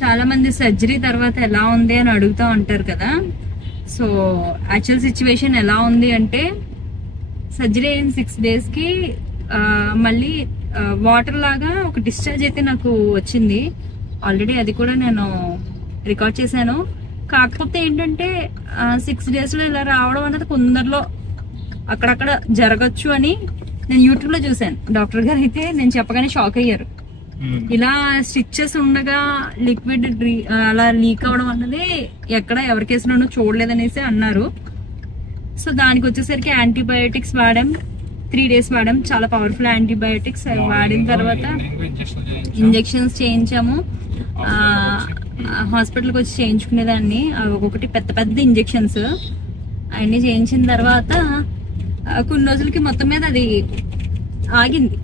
చాలా మంది సర్జరీ తర్వాత ఎలా ఉంది అని అడుగుతూ ఉంటారు కదా. సో యాక్చువల్ సిచ్యువేషన్ ఎలా ఉంది అంటే, సర్జరీ అయిన 6 days కి మళ్ళీ వాటర్ లాగా ఒక డిశ్చార్జ్ అయితే నాకు వచ్చింది. ఆల్రెడీ అది కూడా నేను రికార్డ్ చేశాను. కాకపోతే ఏంటంటే 6 days లో ఇలా రావడం అనేది కొందరిలో అక్కడక్కడ జరగచ్చు అని నేను యూట్యూబ్ లో చూసాను. డాక్టర్ గారు అయితే నేను చెప్పగానే షాక్ అయ్యారు. ఇలా స్టిచెస్ ఉండగా లిక్విడ్ అలా లీక్ అవడం అన్నది ఎక్కడ ఎవరి కేసులోనూ చూడలేదనేసి అన్నారు. సో దానికి వచ్చేసరికి యాంటీబయోటిక్స్ వాడాం, 3 days వాడాం. చాలా పవర్ఫుల్ యాంటీబయోటిక్స్ వాడిన తర్వాత ఇంజెక్షన్స్ చేయించాము. హాస్పిటల్కి వచ్చి చేయించుకునేదాన్ని. ఒక్కొక్కటి పెద్ద పెద్ద ఇంజెక్షన్స్ అవన్నీ చేయించిన తర్వాత కొన్ని రోజులకి మొత్తం మీద అది ఆగింది.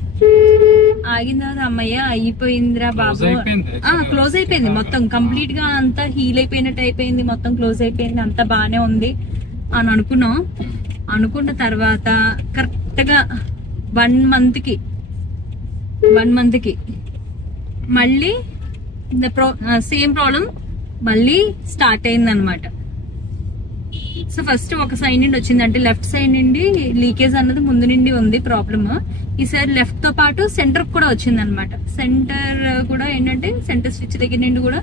ఆగిన తర్వాత అమ్మయ్య అయిపోయిందిరా బాబు, క్లోజ్ అయిపోయింది మొత్తం కంప్లీట్ గా. అంతా హీల్ అయిపోయినట్టు అయిపోయింది, మొత్తం క్లోజ్ అయిపోయింది, అంతా బానే ఉంది అని అనుకున్నాం. అనుకున్న తర్వాత కరెక్ట్ గా 1 month కి మళ్ళీ సేమ్ ప్రాబ్లం మళ్ళీ స్టార్ట్ అయింది అనమాట. సో ఫస్ట్ ఒక సైడ్ నుండి వచ్చింది, అంటే లెఫ్ట్ సైడ్ నుండి లీకేజ్ అన్నది ముందు నుండి ఉంది ప్రాబ్లమ్. ఈసారి లెఫ్ట్ తో పాటు సెంటర్ కూడా వచ్చింది అనమాట. సెంటర్ కూడా ఏంటంటే సెంటర్ స్విచ్ దగ్గర నుండి కూడా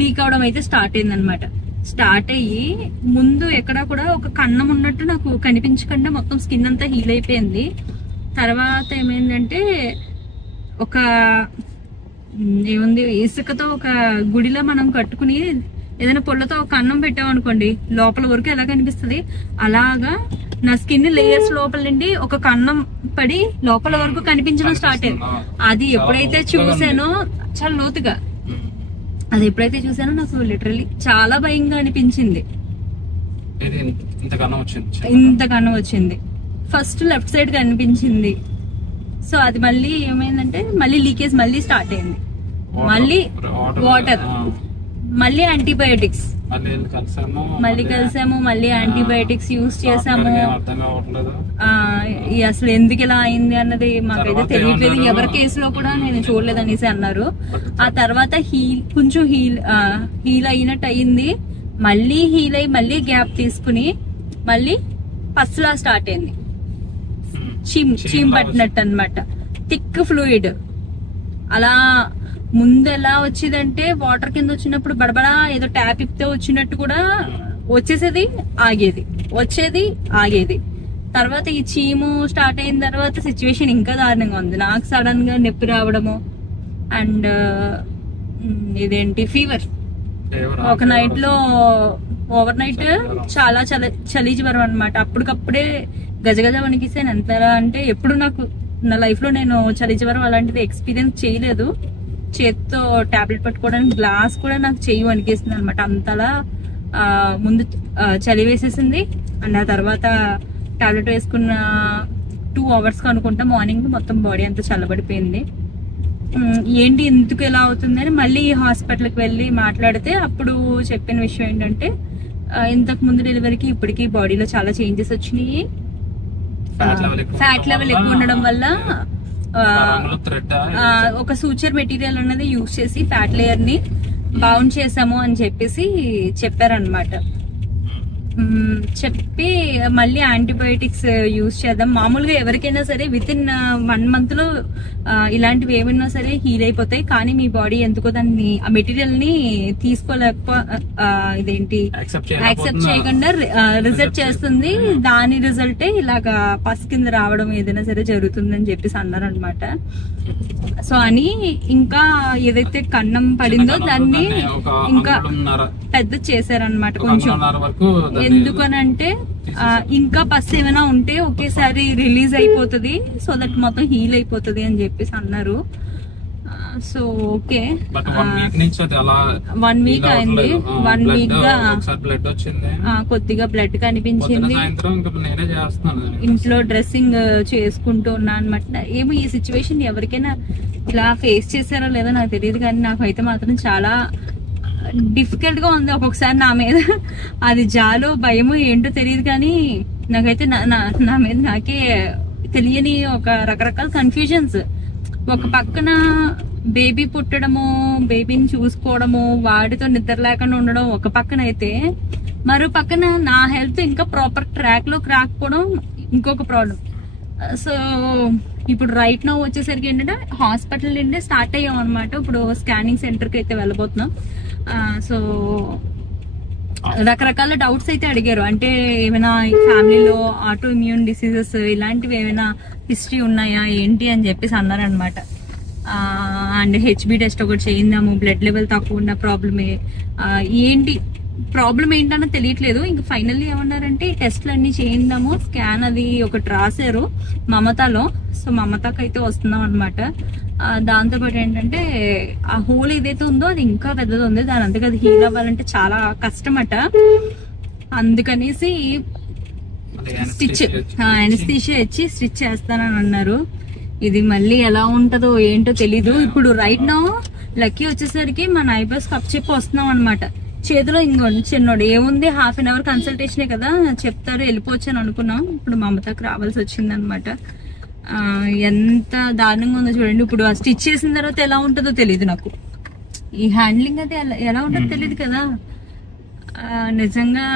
లీక్ అవడం అయితే స్టార్ట్ అయింది అనమాట. స్టార్ట్ అయ్యి ముందు ఎక్కడ కూడా ఒక కన్నం ఉన్నట్టు నాకు కనిపించకుండా మొత్తం స్కిన్ అంతా హీల్ అయిపోయింది. తర్వాత ఏమైందంటే ఏముంది, ఇసుకతో ఒక గుడిలో మనం కట్టుకుని ఏదైనా పొల్లతో ఒక కన్నం పెట్టామనుకోండి, లోపల వరకు ఎలా కనిపిస్తుంది అలాగా నా స్కిన్ లేయర్స్ లోపల నుండి ఒక కన్నం పడి లోపల వరకు కనిపించడం స్టార్ట్ అయింది. అది ఎప్పుడైతే చూసానో చాలా లోతుగా, అది ఎప్పుడైతే చూసానో నాకు లిటరల్లీ చాలా భయంగా అనిపించింది. ఇంత కన్నం వచ్చింది. ఫస్ట్ లెఫ్ట్ సైడ్ కనిపించింది. సో అది మళ్ళీ ఏమైందంటే మళ్ళీ లీకేజ్ మళ్ళీ స్టార్ట్ అయింది. మళ్ళీ వాటర్, మళ్ళీ యాంటీబయోటిక్స్ మళ్ళీ కలిసాము, మళ్ళీ యాంటీబయోటిక్స్ యూజ్ చేసాము. అసలు ఎందుకు ఇలా అయింది అన్నది మాకైతే తెలియట్లేదు. ఎవరి కేసులో కూడా నేను చూడలేదు అనేసి అన్నారు. ఆ తర్వాత కొంచెం హీల్ అయినట్టు అయింది. మళ్ళీ హీల్ అయ్యి మళ్ళీ గ్యాప్ తీసుకుని మళ్ళీ పస్లా స్టార్ట్ అయింది. చీమ్ పట్టినట్టు అనమాట. థిక్ ఫ్లూయిడ్ అలా ముందు ఎలా వచ్చేదంటే వాటర్ కింద వచ్చినప్పుడు బడబడా ఏదో ట్యాప్ ఇప్పితే వచ్చినట్టు కూడా వచ్చేసేది, ఆగేది, వచ్చేది, ఆగేది. తర్వాత ఈ చీము స్టార్ట్ అయిన తర్వాత సిచ్యువేషన్ ఇంకా దారుణంగా ఉంది. నాకు సడన్ గా నొప్పి రావడము అండ్ ఇదేంటి ఫీవర్. ఒక నైట్ లో ఓవర్ నైట్ చాలా చలి జ్వరం అనమాట. అప్పటికప్పుడే గజగజ వణికిసాను. ఎంతలా అంటే ఎప్పుడు నాకు నా లైఫ్ లో నేను చలి జ్వరం అలాంటిది ఎక్స్పీరియన్స్ చేయలేదు. చేత్తో టాబ్లెట్ పట్టుకోవడానికి గ్లాస్ కూడా నాకు చెయ్యి వణికేసింది అనమాట. అంతలా ముందు చలి వేసేసింది. అండ్ ఆ తర్వాత టాబ్లెట్ వేసుకున్న 2 hours అనుకుంటా మార్నింగ్ మొత్తం బాడీ అంతా చల్లబడిపోయింది. ఏంటి ఎందుకు ఎలా అవుతుందని మళ్ళీ హాస్పిటల్కి వెళ్ళి మాట్లాడితే అప్పుడు చెప్పిన విషయం ఏంటంటే, ఇంతకు ముందు డెలివరీకి ఇప్పటికి బాడీలో చాలా చేంజెస్ వచ్చినాయి. ఫ్యాట్ లెవెల్ ఎక్కువ ఉండడం వల్ల ఒక సూచర్ మెటీరియల్ అనేది యూజ్ చేసి ఫ్యాట్ లేయర్ ని బౌండ్ చేసాము అని చెప్పేసి చెప్పారనమాట. చెప్పి మళ్ళీ యాంటీబయోటిక్స్ యూజ్ చేద్దాం. మామూలుగా ఎవరికైనా సరే వితిన్ 1 month లో ఇలాంటివి ఏమైనా సరే హీల్ అయిపోతాయి. కానీ మీ బాడీ ఎందుకో దాన్ని ఆ మెటీరియల్ ని ఇదేంటి యాక్సెప్ట్ చేయకుండా రిజెక్ట్ చేస్తుంది. దాని రిజల్టే ఇలాగా పస్ కింద రావడం ఏదైనా సరే జరుగుతుందని చెప్పేసి అన్నారనమాట. సో అని ఇంకా ఏదైతే కన్నం పడిందో దాన్ని ఇంకా పెద్ద చేశారనమాట కొంచెం. ఎందుకనంటే ఇంకా పస్ ఏమైనా ఉంటే ఒకేసారి రిలీజ్ అయిపోతుంది, సో దట్ మొత్తం హీల్ అయిపోతుంది అని చెప్పేసి అన్నారు. సో ఓకే, 1 week అయింది. 1 week గా కొద్దిగా బ్లడ్ కనిపించింది. ఇంట్లో డ్రెస్సింగ్ చేసుకుంటూ ఉన్నా అనమాట. ఏమో ఈ సిచ్యువేషన్ ఎవరికైనా ఇలా ఫేస్ చేశారో లేదో నాకు తెలియదు, కానీ నాకైతే మాత్రం చాలా డిఫికల్ట్ గా ఉంది. ఒక్కొక్కసారి నా మీద అది జాలో భయము ఏంటో తెలియదు, కానీ నాకైతే నా మీద నాకే తెలియని ఒక రకరకాల కన్ఫ్యూజన్స్. ఒక పక్కన బేబీ పుట్టడము, బేబీని చూసుకోవడము, వాడితో నిద్ర లేకుండా ఉండడం ఒక పక్కన అయితే, మరో పక్కన నా హెల్త్ ఇంకా ప్రాపర్ ట్రాక్ లోకి రాకపోవడం ఇంకొక ప్రాబ్లం. సో ఇప్పుడు రైట్ నౌ వచ్చేసరికి ఏంటంటే హాస్పిటల్ నుండి స్టార్ట్ అయ్యాం అనమాట. ఇప్పుడు స్కానింగ్ సెంటర్ కి అయితే వెళ్ళబోతున్నాం. సో రకరకాల డౌట్స్ అయితే అడిగారు. అంటే ఏమైనా ఫ్యామిలీలో ఆటో ఇమ్యూన్ డిసీజెస్ ఇలాంటివి ఏమైనా హిస్టరీ ఉన్నాయా ఏంటి అని చెప్పేసి అన్నారనమాట. అండ్ హెచ్బి టెస్ట్ ఒకటి చేయిందాము, బ్లడ్ లెవెల్ తక్కువ ఉన్న ప్రాబ్లమే, ఏంటి ప్రాబ్లం ఏంటన్నా తెలియట్లేదు. ఇంకా ఫైనల్లీ ఏమన్నారంటే టెస్ట్లు అన్ని చేయిందాము, స్కాన్ అది ఒకటి రాశారు మమతాలో. సో మమతాకి అయితే వస్తున్నాం అనమాట. దాంతోపాటు ఏంటంటే ఆ హోల్ ఏదైతే ఉందో అది ఇంకా పెద్దది ఉంది, దాని అంతగా అది హీల్ అవ్వాలంటే చాలా కష్టమట. అందుకనేసి స్టిచ్ ఎనస్థీషియా ఇచ్చి స్టిచ్ చేస్తానని అన్నారు. ఇది మళ్ళీ ఎలా ఉంటుందో ఏంటో తెలీదు. ఇప్పుడు రైట్ నౌ లక్కీ వచ్చేసరికి మా నైబర్స్ కప్ చెప్పి వస్తున్నాం అనమాట. చేతిలో ఇంకోండి చిన్నోడు ఏముంది, హాఫ్ అన్ అవర్ కన్సల్టేషనే కదా చెప్తారు, వెళ్ళిపోవచ్చు అని అనుకున్నాం. ఇప్పుడు మమతకు రావాల్సి వచ్చింది అనమాట. ఎంత దారుణంగా ఉందో చూడండి. ఇప్పుడు ఆ స్టిచ్ చేసిన తర్వాత ఎలా ఉంటుందో తెలియదు నాకు. ఈ హ్యాండ్లింగ్ అయితే ఎలా ఉంటుందో తెలియదు కదా. నిజంగా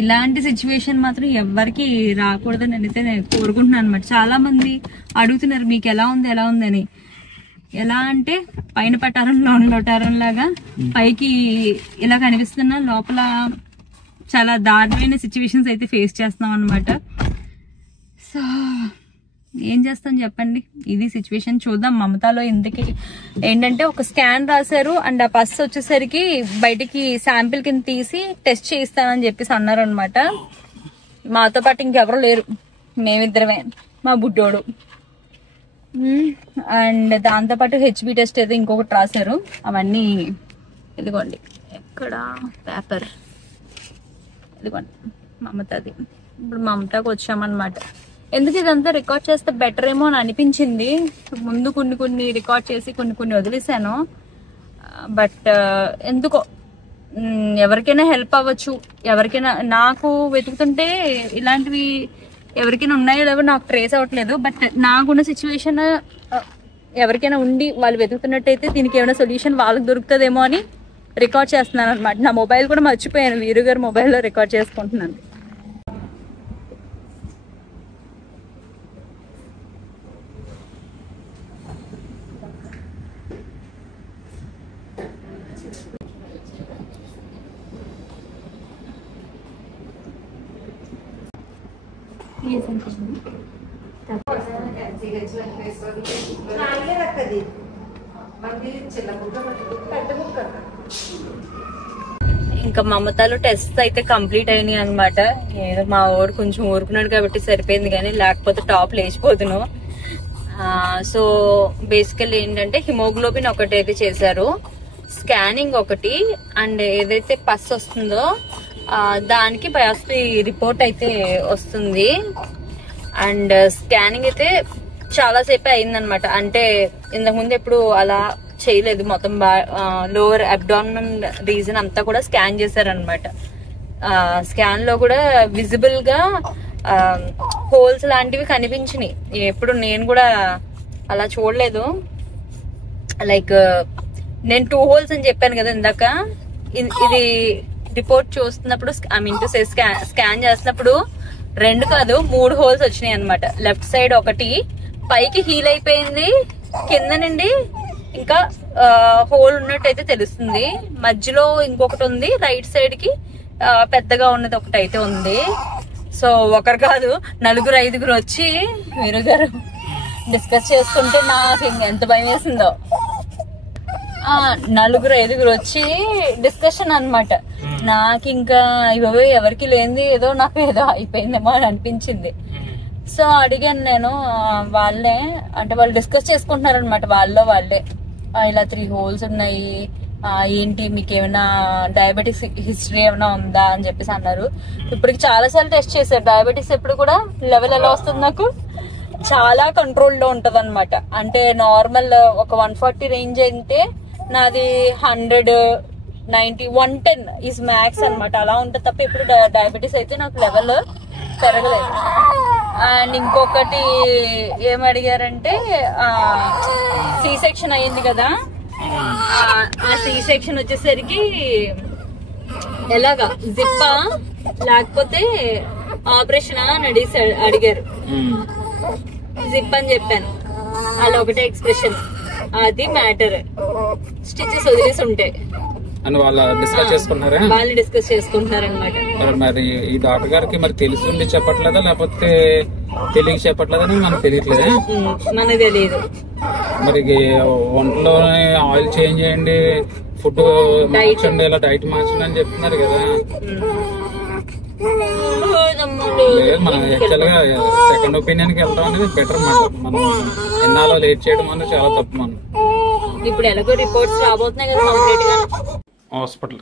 ఇలాంటి సిచ్యువేషన్ మాత్రం ఎవరికి రాకూడదని అయితే నేను కోరుకుంటున్నాను అనమాట. చాలా మంది అడుగుతున్నారు మీకు ఎలా ఉంది అని. ఎలా అంటే పైన పటారం లోటారం లాగా పైకి ఇలా కనిపిస్తున్నా లోపల చాలా దారుణమైన సిచ్యువేషన్స్ అయితే ఫేస్ చేస్తున్నాం అనమాట. సో ఏం చేస్తాం చెప్పండి, ఇది సిచ్యువేషన్. చూద్దాం. మమతాలో ఇందుకి ఏంటంటే ఒక స్కాన్ రాశారు అండ్ ఆ పస్ వచ్చేసరికి బయటికి శాంపిల్ కింద తీసి టెస్ట్ చేయిస్తానని చెప్పేసి అన్నారు అనమాట. మాతో పాటు ఇంకెవరూ లేరు, మేమిద్దరమే, మా బుడ్డోడు. అండ్ దాంతోపాటు హెచ్బి టెస్ట్ ఏదో ఇంకొకటి రాశారు. అవన్నీ ఇదిగోండి, ఎక్కడ పేపర్ ఇదిగోండి మమతది. ఇప్పుడు మమతకు వచ్చామన్నమాట. ఎందుకు ఇదంతా రికార్డ్ చేస్తే బెటర్ ఏమో అని అనిపించింది. ముందు కొన్ని రికార్డ్ చేసి కొన్ని వదిలేసాను. బట్ ఎందుకో ఎవరికైనా హెల్ప్ అవ్వచ్చు, ఎవరికైనా. నాకు వెతుకుతుంటే ఇలాంటివి ఎవరికైనా ఉన్నాయో లేవో నాకు ట్రేస్ అవ్వట్లేదు. బట్ నాకున్న సిచ్యువేషన్ ఎవరికైనా ఉండి వాళ్ళు వెతుకుతున్నట్టయితే దీనికి ఏమైనా సొల్యూషన్ వాళ్ళకి దొరుకుతుందేమో అని రికార్డ్ చేస్తున్నాను అనమాట. నా మొబైల్ కూడా మర్చిపోయాను, వీరు గారి మొబైల్లో రికార్డ్ చేసుకుంటున్నాను. ఇంకా మమతాలో టెస్ట్ అయితే కంప్లీట్ అయినాయి అనమాట. ఏదో మా ఊరు కొంచెం ఊరుకున్నాడు కాబట్టి సరిపోయింది, కానీ లేకపోతే టాప్ లేచిపోతున్నాం. సో బేసికల్లీ ఏంటంటే హిమోగ్లోబిన్ ఒకటి అయితే చేశారు, స్కానింగ్ ఒకటి, అండ్ ఏదైతే పస్ వస్తుందో దానికి బయాప్సీ రిపోర్ట్ అయితే వస్తుంది. అండ్ స్కానింగ్ అయితే చాలా సేపే అయిందనమాట. అంటే ఇంతకుముందు ఎప్పుడు అలా చేయలేదు. మొత్తం లోవర్ అబ్డామినల్ రీజన్ అంతా కూడా స్కాన్ చేశారనమాట. స్కాన్ లో కూడా విజిబుల్ గా హోల్స్ లాంటివి కనిపించినాయి. ఎప్పుడు నేను కూడా అలా చూడలేదు. లైక్ నేను 2 holes అని చెప్పాను కదా ఇందాక. ఇది రిపోర్ట్ చూస్తున్నప్పుడు స్కాన్ చేస్తున్నప్పుడు 2 కాదు 3 holes వచ్చినాయి అనమాట. లెఫ్ట్ సైడ్ ఒకటి పైకి హీల్ అయిపోయింది, కింద నుండి ఇంకా హోల్ ఉన్నట్టు అయితే తెలుస్తుంది. మధ్యలో ఇంకొకటి ఉంది, రైట్ సైడ్ కి పెద్దగా ఉన్నది ఒకటి అయితే ఉంది. సో ఒకరు కాదు 4-5 వచ్చి మీరు గారు డిస్కస్ చేసుకుంటే నాకు ఎంత భయం వేసిందో. 4-5 వచ్చి డిస్కషన్ అనమాట. నాకు ఇంకా ఇవో ఎవరికి లేనిది ఏదో నాకు ఏదో అయిపోయిందేమో అని అనిపించింది. సో అడిగాను నేను, వాళ్ళే అంటే వాళ్ళు డిస్కస్ చేసుకుంటున్నారు అనమాట. వాళ్ళే ఇలా 3 holes ఉన్నాయి, ఏంటి మీకు ఏమైనా డయాబెటిక్స్ హిస్టరీ ఏమైనా ఉందా అని చెప్పేసి అన్నారు. ఇప్పటికి చాలా సార్లు టెస్ట్ చేశారు. డయాబెటిక్స్ ఎప్పుడు కూడా లెవెల్ ఎలా వస్తుంది, నాకు చాలా కంట్రోల్ లో ఉంటది అనమాట. అంటే నార్మల్ ఒక 140 రేంజ్ అయితే నాది 100, 90, 110 ఈజ్ మ్యాక్స్ అనమాట. అలా ఉంటుంది తప్ప ఇప్పుడు డయాబెటీస్ అయితే నాకు లెవెల్ పెరగలేదు. అండ్ ఇంకొకటి ఏం అడిగారంటే సి సెక్షన్ అయ్యింది కదా, ఆ సి సెక్షన్ వచ్చేసరికి ఎలాగా జిప్పా లేకపోతే ఆపరేషన్ అని అడిగారు. జిప్ అని చెప్పాను, అలా ఒకటే ఎక్స్ప్రెషన్, అది మ్యాటర్. స్టిచెస్ వదిలేసి ఉంటాయి అని వాళ్ళు డిస్కస్ చేసుకుంటున్నారా? వాళ్ళు డిస్కస్ చేసుకుంటున్నారు అనమాట. మరి ఈ డాక్టర్ గారికి మరి తెలిసి ఉండి చెప్పట్లేదా లేకపోతే తెలియక చెప్పట్లేదని మనకు తెలియట్లేదా? మనకు తెలియదు. మరి ఒంట్లో ఆయిల్ చేంజ్ చేయండి, ఫుడ్ మార్చండి, ఇలా డైట్ మార్చండి అని చెప్తున్నారు కదా. లేదు, మనం యాక్చువల్ గా సెకండ్ ఒపీనియన్ కి వెళ్ళడం అనేది బెటర్ మాట. మనం ఎన్నాలో లేట్ చేయడం అనేది చాలా తప్పు. మనం ఇప్పుడు ఎలాగో రిపోర్ట్స్ రాబోతున్నాయి కదా కంప్లీట్ గా హాస్పిటల్.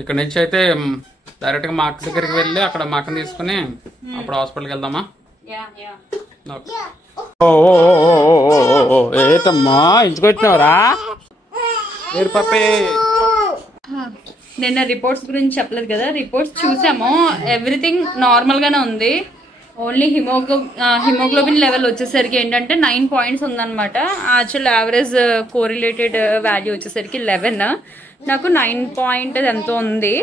ఇక్కడ నుంచి అయితే డైరెక్ట్ గా మా అక్క దగ్గరికి వెళ్ళి అక్కడ మా అక్కని తీసుకుని అప్పుడు హాస్పిటల్కి వెళ్దామా? ఏటమ్మా ఇంటికి వచ్చినావరా? నిన్న రిపోర్ట్స్ గురించి చెప్పలేదు కదా, రిపోర్ట్స్ చూసాము. ఎవ్రీథింగ్ నార్మల్ గానే ఉంది. ఓన్లీ హిమోగ్లోబిన్ లెవెల్ వచ్చేసరికి ఏంటంటే 9 points ఉందన్నమాట. యాక్చువల్ యావరేజ్ కోరిలేటెడ్ వాల్యూ వచ్చేసరికి 11, నాకు 9 point ఎంతో ఉంది.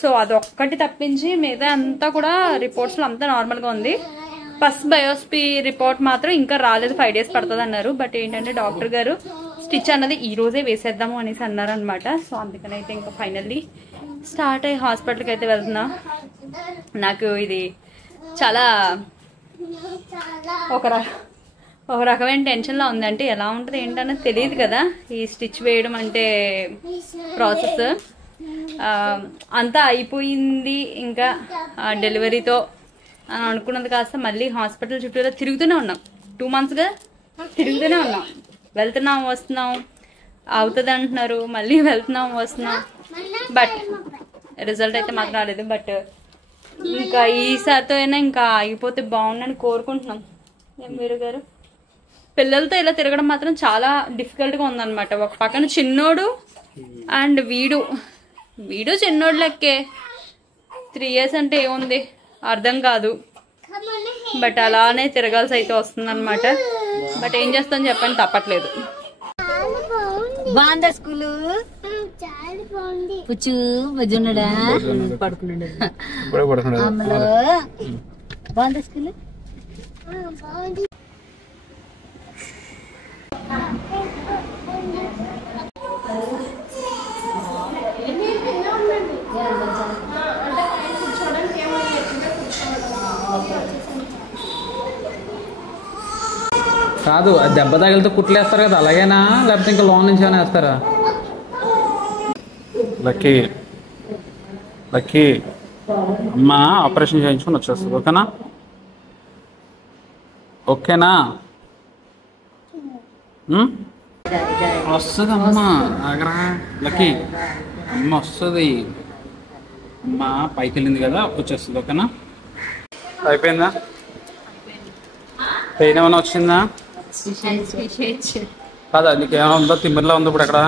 సో అదొక్కటి తప్పించి మిగతా అంతా కూడా రిపోర్ట్స్ లో అంతా నార్మల్ గా ఉంది. ఫస్ట్ బయోస్పీ రిపోర్ట్ మాత్రం ఇంకా రాలేదు, 5 days పడుతుంది అన్నారు. బట్ ఏంటంటే డాక్టర్ గారు స్టిచ్ అన్నది ఈ రోజే వేసేద్దాము అనేసి అన్నారు అనమాట. సో అందుకని అయితే ఇంకా ఫైనల్లీ స్టార్ట్ అయ్యి హాస్పిటల్కి అయితే వెళ్తున్నా. నాకు ఇది చాలా ఒక రకమైన టెన్షన్లో ఉంది. అంటే ఎలా ఉంటుంది ఏంటన్నది తెలియదు కదా, ఈ స్టిచ్ వేయడం అంటే ప్రాసెస్ అంతా అయిపోయింది ఇంకా డెలివరీతో అని అనుకున్నది కాస్త మళ్ళీ హాస్పిటల్ చుట్టూలో తిరుగుతూనే ఉన్నాం. 2 monthsగా తిరుగుతూనే ఉన్నాం. వెళ్తున్నాం వస్తున్నాం, అవుతుంది అంటున్నారు, మళ్ళీ వెళ్తున్నాం వస్తున్నాం. బట్ రిజల్ట్ అయితే మాత్రం రాలేదు. బట్ ఇంకా ఈసారితో అయినా ఇంకా అయిపోతే బాగుండని కోరుకుంటున్నాం. మీరు గారు పిల్లలతో ఇలా తిరగడం మాత్రం చాలా డిఫికల్ట్గా ఉందన్నమాట. ఒక పక్కన చిన్నోడు అండ్ వీడు చిన్నోడు లెక్కే. 3 years అంటే ఏముంది అర్థం కాదు. బట్ అలానే తిరగాల్సి అయితే వస్తుంది అనమాట. బట్ ఏం చేస్తాం చెప్పండి, తప్పట్లేదు. బాగుందా స్కూలు? పుచ్చు బజ్జున్నాడా? పడుకున్నాడు. బాగుందా స్కూలు? కాదు, అది దెబ్బ తగిలితే కుట్లేస్తారు కదా, అలాగేనా లేకపోతే ఇంకా లోన్ నుంచి ఏమైనా వేస్తారా? లక్కీ అమ్మ ఆపరేషన్ చేయించుకుని వచ్చేస్తుంది. ఓకేనా? వస్తుంది అమ్మ, ఆగరా లక్కీ, అమ్మ వస్తుంది. అమ్మ పైకి వెళ్ళింది కదా, వచ్చేస్తుంది. ఓకేనా? అయిపోయిందా? పెయిన్ ఏమైనా వచ్చిందా? కాదా, నీకు ఏమైనా ఉందో? తిమ్మిరిలో ఉంది ఇప్పుడు అక్కడ.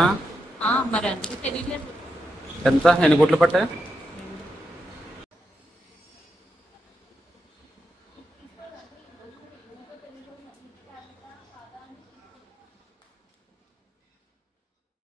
ఎంత? ఎన్ని గుట్లు పట్టాయి?